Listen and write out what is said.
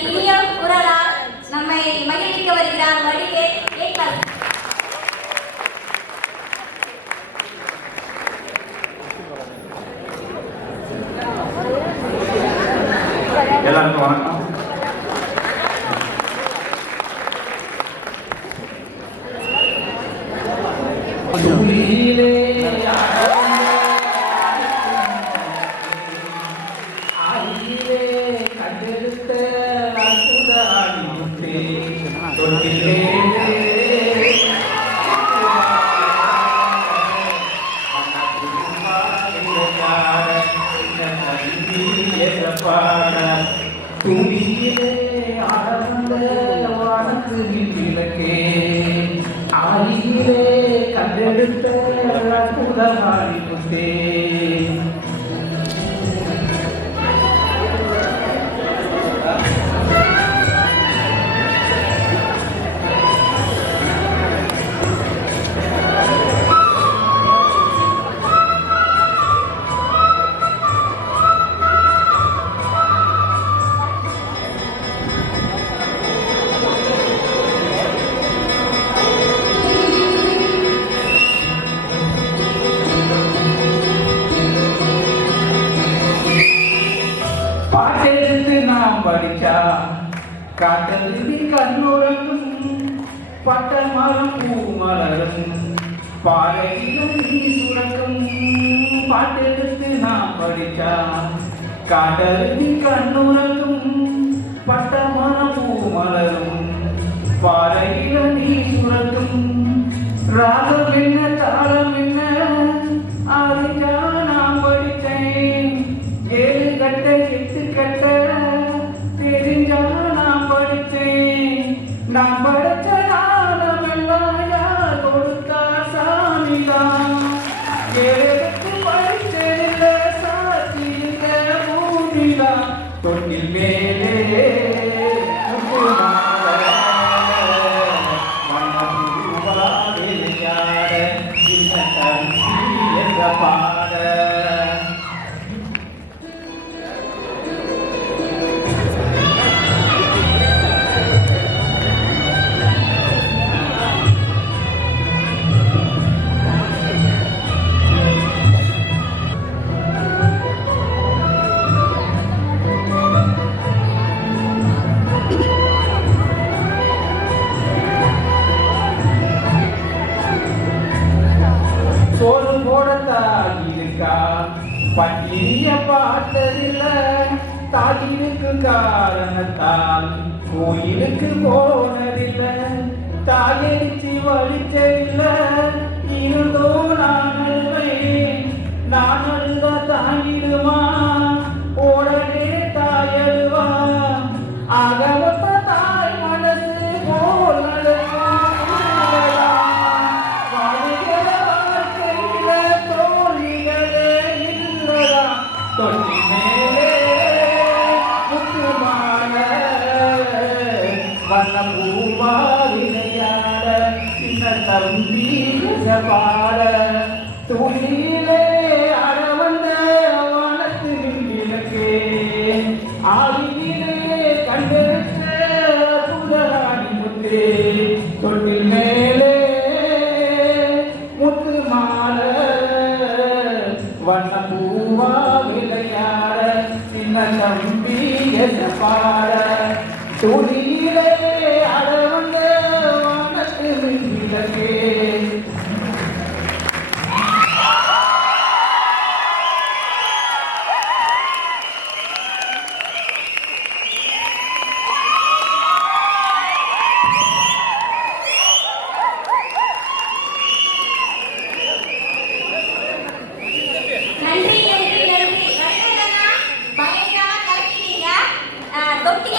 இனிய குரலால் நம்மை மகிழ்விக்க வருகிறார் வடிவேல் ஏக்கல். எல்லாருக்கும் வணக்கம். துணியிலே ஆழ்ந்த வானத்து விளக்கே ஆயிலே கண்டெடுத்த அற்புதமாய் முத்தே படிச்சா காட்டலில் கண்ணுறங்கும் பட்ட மரம் பூ மலரும் பாறையில் நீ சுரக்கும் பாட்டெடுத்து நாம் படிச்சா காட்டலில் கண்ணுறங்கும் பட்ட மரம் பூ மலரும் பாறையில் நீ சுரக்கும் ராகம் என்ன தாளம் என்ன அறிஞ்சா நாம் படித்தேன் 7 கட்ட 8 கட்ட தெரிஞ்சா நான் படித்தேன். நான் படித்த நாளமெல்லாம் யார் கொடுத்தா சாமிதான். ஏழுக்கு படித்ததில்ல சாத்தியில்ல பூமிதான். தொட்டில் மேலே பாட சோறு போடத்தான் இருக்கா பட்டினிய பார்த்ததில்ல தாயிருக்கு காரணத்தால் கோயிலுக்கு போனதில்லை தாயடிச்சு வலிச்சதில்ல இருந்தோ நான் நல்ல தாங்கிடுமா உடனே தாயடுவா ஆகவத்த தாய் மனசு போல் தொட்டி மேலே முத்துமான வண்ணம் பூவா விளையாட சின்ன தம்பி பாட துணியிலே அட வந்த வானத்து விளக்கே ஆவியிலே கண்டெடுத்த புதராணி முத்தே தொட்டி மேலே முத்து மாற வண்ண பூவா விளையாட சின்ன தம்பி பாட துணியிலே அட வந்த வானத்து விளக்கே. தொட்டி